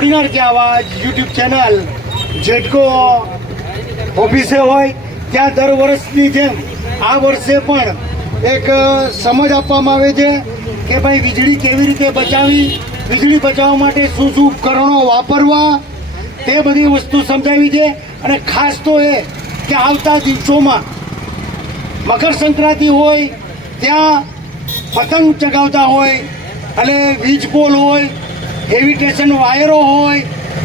કોડીનાર કે આવા YouTube channel GETCO ઓફિસે હોય, ત્યાં દર વર્ષની જેમ આ વર્ષે પણ એક સમજ આપવામાં આવે છે કે ભાઈ વીજળી કેવી રીતે બચાવી, વીજળી બચાવવા માટે શું શું ઉપકરણો વાપરવા, તે બધી વસ્તુ સમજાવી છે. અને ખાસ તો એ કે આવતા દિવસોમાં મકર સંક્રાંતિ હોય, ત્યાં પતંગ ચગાવતા હોય, અને વીજ પોલ હોય હેવી સ્ટેશન વાયરો હોય,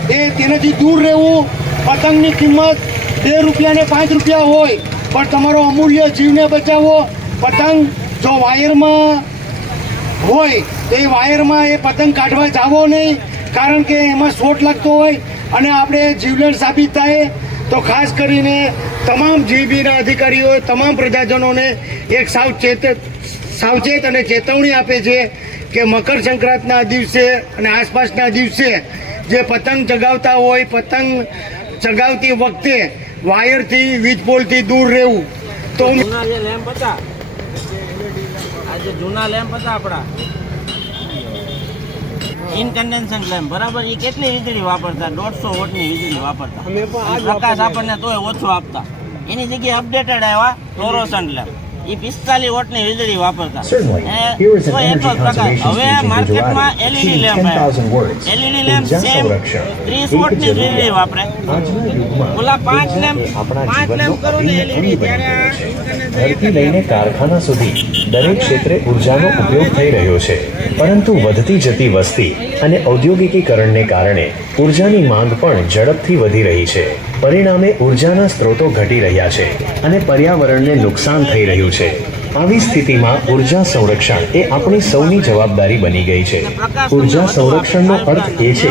એ તેનાથી દૂર રહેવું, પતંગની કિંમત બે રૂપિયા ને પાંચ રૂપિયા હોય, પણ તમારો અમૂલ્ય જીવને બચાવવો પતંગ જો વાયરમાં હોય, તો એ વાયરમાં એ પતંગ કાઢવા જાવો નહીં, કારણ કે એમાં શોટ લાગતો હોય અને આપણે જીવલેણ સાબિત થાય. તો ખાસ કરીને તમામ જીબીના અધિકારીઓ તમામ પ્રજાજનોને એક સાવચેત સાવચેત અને ચેતવણી આપે છે કે મકર સંક્રાંતના દિવસે અને આસપાસના દિવસે જે પતંગ ચગાવતા હોય પતંગ ચગાવતી વખતે વાયરથી વીજ પોલથી દૂર રહેવું. તો જૂના જે લેમ્પ હતા આજે જૂના લેમ્પ હતા આપણા. ઇનકન્ડેન્સન લેમ્પ બરાબર? એ કેટલી વીજળી વાપરતા? દોઢસો વોટની વીજળી વાપરતા. પ્રકાશ આપણને તોય ઓછો આપતા. એની જગ્યાએ અપડેટેડ આવ્યા ફ્લોરોસન્ટ લેમ્પ. એ પિસ્તાલીસ વોટની વીજળી વાપરતા. Certainly. A Here is an તોય એટલો જ energy હવે માર્કેટમાં LED lamp LED lamp same ત્રીસ એક વોટની વીજળી વાપરે. ઓલા પાંચ લેમ્પ પાંચ લેમ્પ કરો ને બની ત્યારે ઘરથી લઈને કારખાના સુધી દરેક ક્ષેત્રે ઉર્જાનો ઉપયોગ થઈ રહ્યો છે. પરંતુ વધતી જતી વસ્તી અને ઔદ્યોગિકીકરણને કારણે ઉર્જાની માંગ પણ ઝડપથી વધી રહી છે. પરિણામે ઉર્જાના સ્ત્રોતો ઘટી રહ્યા છે અને પર્યાવરણને નુકસાન થઈ રહ્યું છે. આવી સ્થિતિમાં ઊર્જા સંરક્ષણ એ આપણી સૌની જવાબદારી બની ગઈ છે. ઊર્જા સંરક્ષણનો અર્થ એ છે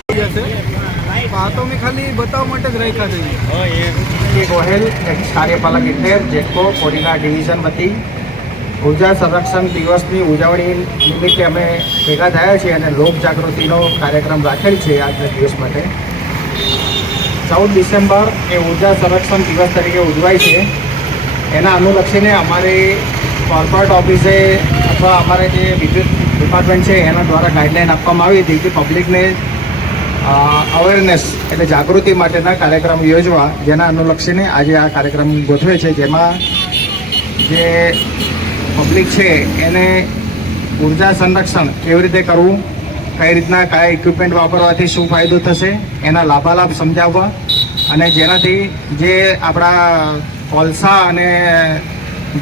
કાર્યપાલક ઇજનેર જેટકો કોડીના ડિવિઝન વતી ઊર્જા સંરક્ષણ દિવસની ઉજવણી નિમિત્તે અમે ભેગા થયા છીએ અને લોક જાગૃતિનો કાર્યક્રમ રાખેલ છે આજના દિવસ માટે. ચૌદ ડિસેમ્બર એ ઊર્જા સંરક્ષણ દિવસ તરીકે ઉજવાય છે. એના અનુલક્ષીને અમારી કોર્પોરેટ ઓફિસે અથવા અમારે જે વિદ્યુત ડિપાર્ટમેન્ટ છે એના દ્વારા ગાઈડલાઇન આપવામાં આવી હતી કે પબ્લિકને અવેરનેસ એટલે જાગૃતિ માટેના કાર્યક્રમ યોજવા જેના અનુલક્ષીને આજે આ કાર્યક્રમ ગોઠવે છે. જેમાં જે પબ્લિક છે, એને ઊર્જા સંરક્ષણ કેવી રીતે કરવું, કઈ રીતના કયા ઇક્વિપમેન્ટ વાપરવાથી શું ફાયદો થશે, એના લાભાલાભ સમજાવવા. અને જેનાથી જે આપણા કોલસા અને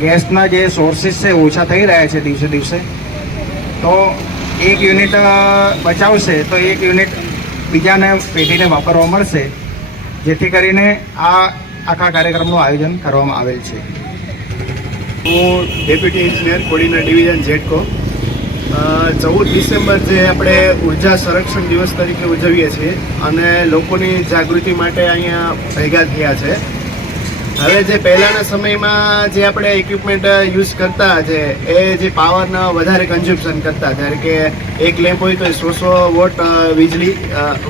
ગેસના જે સોર્સિસ છે, ઓછા થઈ રહ્યા છે દિવસે દિવસે. તો એક યુનિટ બચાવશે, તો એક યુનિટ બીજાને પેઢીને વાપરવા મળશે. જેથી કરીને આ આખા કાર્યક્રમનું આયોજન કરવામાં આવેલ છે. હું ડેપ્યુટી એન્જિનિયર કોડીના ડિવિઝન જેટકો ચૌદ ડિસેમ્બર જે આપણે ઊર્જા સંરક્ષણ દિવસ તરીકે ઉજવીએ છીએ અને લોકોની જાગૃતિ માટે અહીંયા ભેગા થયા છે. હવે જે પહેલાંના સમયમાં જે આપણે ઇક્વિપમેન્ટ યુઝ કરતા છે એ જે પાવરના વધારે કન્ઝ્યુમ્શન કરતા, જ્યારે કે એક લેમ્પ હોય તો સો સો વોટ વીજળી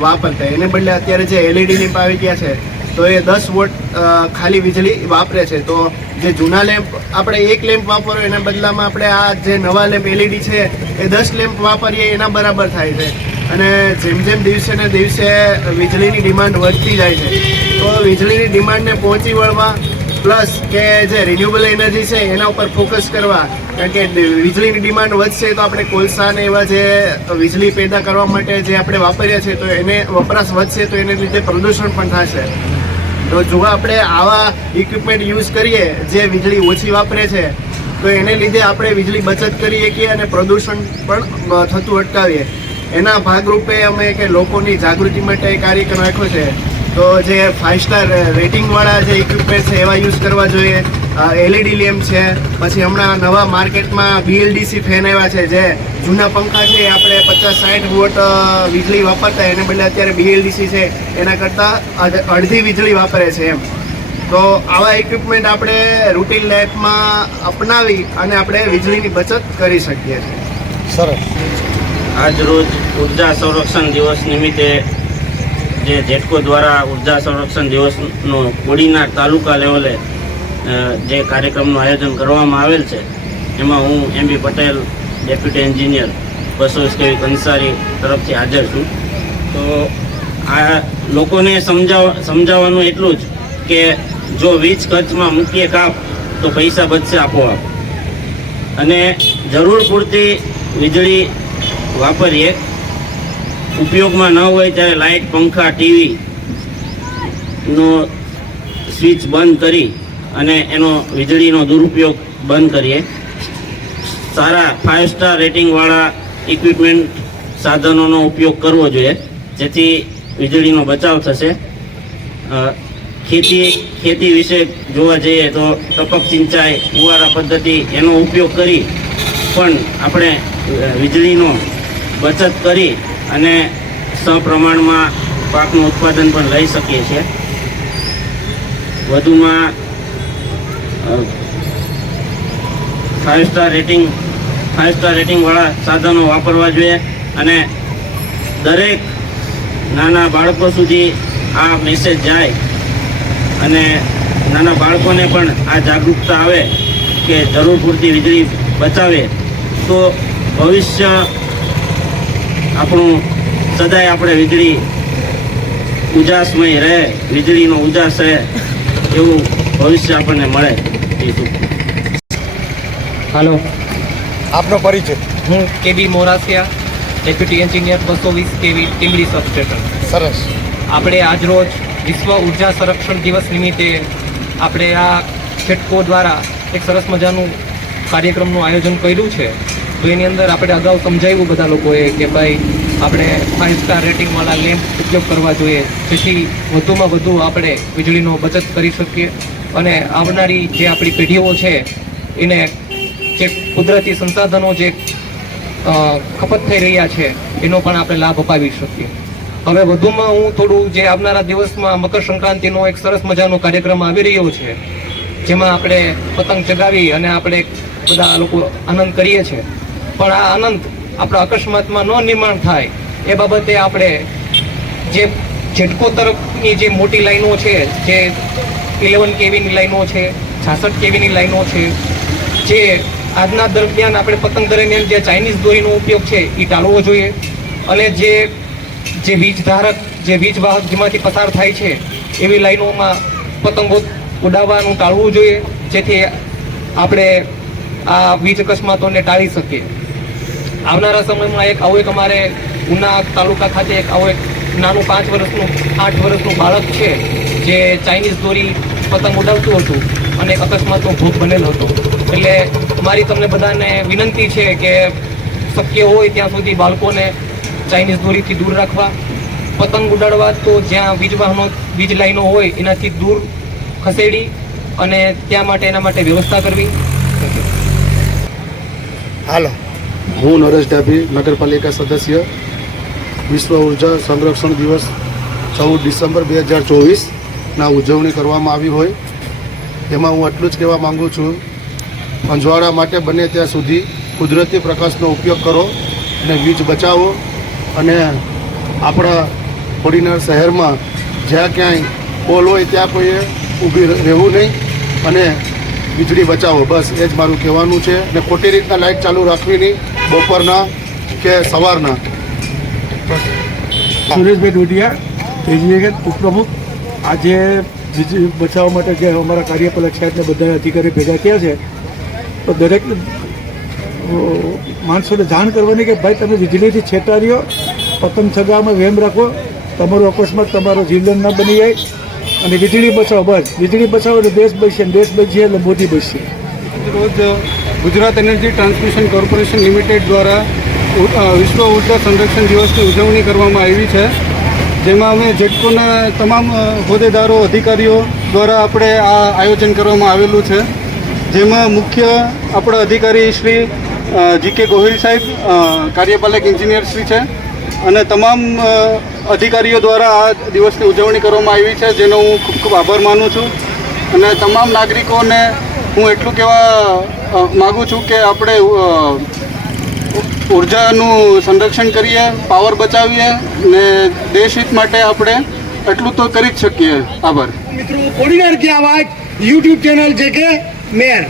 વાપરતા. એને બદલે અત્યારે જે એલઈડી લેમ્પ આવી ગયા છે, તો એ દસ વોટ ખાલી વીજળી વાપરે છે. તો જે જૂના લેમ્પ આપણે એક લેમ્પ વાપરો એના બદલામાં આપણે આ જે નવા લેમ્પ એલઈડી છે, એ દસ લેમ્પ વાપરીએ, એના બરાબર થાય છે. અને જેમ જેમ દિવસે ને દિવસે વીજળીની ડિમાન્ડ વધતી જાય છે, તો વીજળીની ડિમાન્ડને પહોંચી વળવા, પ્લસ કે જે રિન્યુએબલ એનર્જી છે, એના ઉપર ફોકસ કરવા, કારણ કે વીજળીની ડિમાન્ડ વધશે, તો આપણે કોલસા ને એવા જે વીજળી પેદા કરવા માટે જે આપણે વાપરીએ છીએ, તો એને વપરાશ વધશે, તો એને લીધે પ્રદૂષણ પણ થશે. તો જો આપણે આવા ઇક્વિપમેન્ટ યુઝ કરીએ જે વીજળી ઓછી વાપરે છે, તો એને લીધે આપણે વીજળી બચત કરી શકીએ અને પ્રદૂષણ પણ થતું અટકાવીએ. એના ભાગરૂપે અમે કે લોકોની જાગૃતિ માટે કાર્યક્રમ રાખ્યો છે. તો જે ફાઇવ સ્ટાર રેટિંગવાળા જે ઇક્વિપમેન્ટ છે એવા યુઝ કરવા જોઈએ. એલઈડી લેમ્પ છે પછી હમણાં નવા માર્કેટમાં બીએલડીસી ફેન આવ્યા છે જે જૂના પંખા છે એ આપણે પચાસ સાઠ વોટ વીજળી વાપરતા એને બદલે અત્યારે બીએલડીસી છે એના કરતાં અડ- અડધી વીજળી વાપરે છે એમ. તો આવા ઇક્વિપમેન્ટ આપણે રૂટીન લાઈફમાં અપનાવી અને આપણે વીજળીની બચત કરી શકીએ છીએ. સરસ. આજ રોજ ઊર્જા સંરક્ષણ દિવસ નિમિત્તે જે જેટકો દ્વારા ઊર્જા સંરક્ષણ દિવસનો કોડીનાર તાલુકા લેવલે જે કાર્યક્રમનું આયોજન કરવામાં આવેલ છે, એમાં હું M B Patel, deputy engineer બસોસ KV Kansari તરફથી હાજર છું. તો આ લોકોને સમજાવ, સમજાવવાનું એટલું જ કે જો વીજ ખર્ચમાં મૂકીએ કાપ, તો પૈસા બચશે આપોઆપ. અને જરૂર પૂરતી વીજળી વાપરીએ ઉપયોગમાં ન હોય ત્યારે લાઇટ પંખા, ટીવી નો સ્વિચ બંધ કરી અને એનો વીજળીનો દુરુપયોગ બંધ કરીએ. સારા ફાઇવ સ્ટાર રેટિંગવાળા ઇક્વિપમેન્ટ સાધનોનો ઉપયોગ કરવો જોઈએ, જેથી વીજળીનો બચાવ થશે. ખેતી ખેતી વિશે જોવા જઈએ તો ટપક સિંચાઈ, ફુવારા પદ્ધતિ એનો ઉપયોગ કરી પણ આપણે વીજળીનો બચત કરી અને સપ્રમાણમાં પાકનું ઉત્પાદન પણ લઈ શકીએ છીએ. વધુમાં five star rating five star રેટિંગવાળા સાધનો વાપરવા જોઈએ અને દરેક નાના બાળકો સુધી આ મેસેજ જાય અને નાના બાળકોને પણ આ જાગૃતતા આવે કે જરૂર પૂરતી વીજળી બચાવે, તો ભવિષ્ય આપણું સદાય આપણે વીજળી ઉજાસમય રહે વીજળીનો ઉજાસ રહે એવું ભવિષ્ય આપણને મળે. હાલો. આપનો પરિચય. હું કેબી મોરાસિયા ડેપ્યુટી એન્જિનિયર બસો વીસ કેવી ટીમડી સબસ્ટેશન સરસ. આપણે આજરોજ વિશ્વ ઊર્જા સંરક્ષણ દિવસ નિમિત્તે આપણે આ છેટકો દ્વારા એક સરસ મજાનું કાર્યક્રમનું આયોજન કર્યું છે. તો એની અંદર આપણે અગાઉ સમજાવ્યું બધા લોકોએ કે ભાઈ, આપણે ફાઇવ સ્ટાર રેટિંગવાળા લેમ્પ ઉપયોગ કરવા જોઈએ. જેથી વધુમાં વધુ આપણે વીજળીનો બચત કરી શકીએ. અને આવનારી જે આપણી પેઢીઓ છે, એને જે કુદરતી સંસાધનો જે ખપત થઈ રહ્યા છે, એનો પણ આપણે લાભ અપાવી શકીએ. હવે વધુમાં હું થોડું જે આવનારા દિવસમાં મકર સંક્રાંતિનો એક સરસ મજાનો કાર્યક્રમ આવી રહ્યો છે, જેમાં આપણે પતંગ ચગાવી અને આપણે બધા લોકો આનંદ કરીએ છીએ. પણ આ અનંત આપણા અકસ્માતમાં ન નિર્માણ થાય એ બાબતે આપણે જે જેટકો તરફની જે મોટી લાઈનો છે, જે ઇલેવન કેવીની લાઈનો છે, છાસઠ કેવીની લાઈનો છે, જે આજના દરમિયાન આપણે પતંગ દરમિયાન જે ચાઇનીઝ દોરીનો ઉપયોગ છે એ ટાળવો જોઈએ અને જે જે વીજ ધારક જે વીજ વાહક જેમાંથી પસાર થાય છે, એવી લાઈનોમાં પતંગો ઉડાવવાનું ટાળવું જોઈએ, જેથી આપણે આ વીજ અકસ્માતોને ટાળી શકીએ. આવનારા સમયમાં એક આવું એક અમારે ઉના તાલુકા ખાતે એક આવું એક નાનું પાંચ વર્ષનું, આઠ વર્ષનું બાળક છે, જે ચાઇનીઝ દોરી પતંગ ઉડાવતું હતું અને એક અકસ્માતનો ભોગ બનેલો હતો. એટલે મારી તમને બધાને વિનંતી છે કે શક્ય હોય ત્યાં સુધી બાળકોને ચાઇનીઝ દોરીથી દૂર રાખવા. પતંગ ઉડાડવા તો જ્યાં વીજ વાહનો, વીજ લાઈનો હોય એનાથી દૂર ખસેડી અને ત્યાં માટે એના માટે વ્યવસ્થા કરવી. હાલો. હું નરેશ ડાભી, નગરપાલિકા સદસ્ય, વિશ્વ ઊર્જા સંરક્ષણ દિવસ, ચૌદ ડિસેમ્બર બે હજાર ચોવીસના ઉજવણી કરવામાં આવી હોય. એમાં હું એટલું જ કહેવા માગું છું. અંજવાળા માટે બને ત્યાં સુધી કુદરતી પ્રકાશનો ઉપયોગ કરો અને વીજ બચાવો અને આપણા ખોડીનાર શહેરમાં જ્યાં ક્યાંય પોલ હોય ત્યાં કોઈએ ઊભી રહેવું નહીં અને વીજળી બચાવો. બસ એ જ મારું કહેવાનું છે અને ખોટી રીતના લાઇટ ચાલુ રાખવી નહીં. બપોરના કે સવારના? સુરેશભાઈ ડોડિયા એજીએગન ઉપપ્રમુખ. આજે વીજળી બચાવવા માટે જે અમારા કાર્યપાલક સાહેબને બધા અધિકારી ભેગા થયા છે તો દરેક માણસોને જાણ કરવાની કે ભાઈ તમે વીજળીથી છેટારીઓ પતંગ છગામાં વેમ રાખો તમારો અકસ્માત તમારો જીવન ન બની જાય અને વીજળી બચાવો બસ. વીજળી બચાવો એટલે દેશ બચશે દેશ બચશે એટલે મોદી બચશે. રોજ Gujarat energy transmission corporation limited દ્વારા વિશ્વ ઊર્જા સંરક્ષણ દિવસની ઉજવણી કરવામાં આવી છે. જેમાં અમે જેટકોના તમામ હોદ્દેદારો, અધિકારીઓ દ્વારા આપણે આ આયોજન કરવામાં આવેલું છે. જેમાં મુખ્ય આપણા અધિકારી શ્રી જી કે ગોહિલ સાહેબ કાર્યપાલક એન્જિનિયર શ્રી છે અને તમામ અધિકારીઓ દ્વારા આ દિવસની ઉજવણી કરવામાં આવી છે, જેનો હું ખૂબ ખૂબ આભાર માનું છું. અને તમામ નાગરિકોને હું એટલું કહેવા માગું છું કે આપણે ઉર્જાનું સંરક્ષણ કરીએ, પાવર બચાવીએ ને દેશ હિત માટે આપણે એટલું તો કરી જ શકીએ. આભાર. મિત્રો કોડીનાર કી યુટ્યુબ ચેનલ જે કે મેર?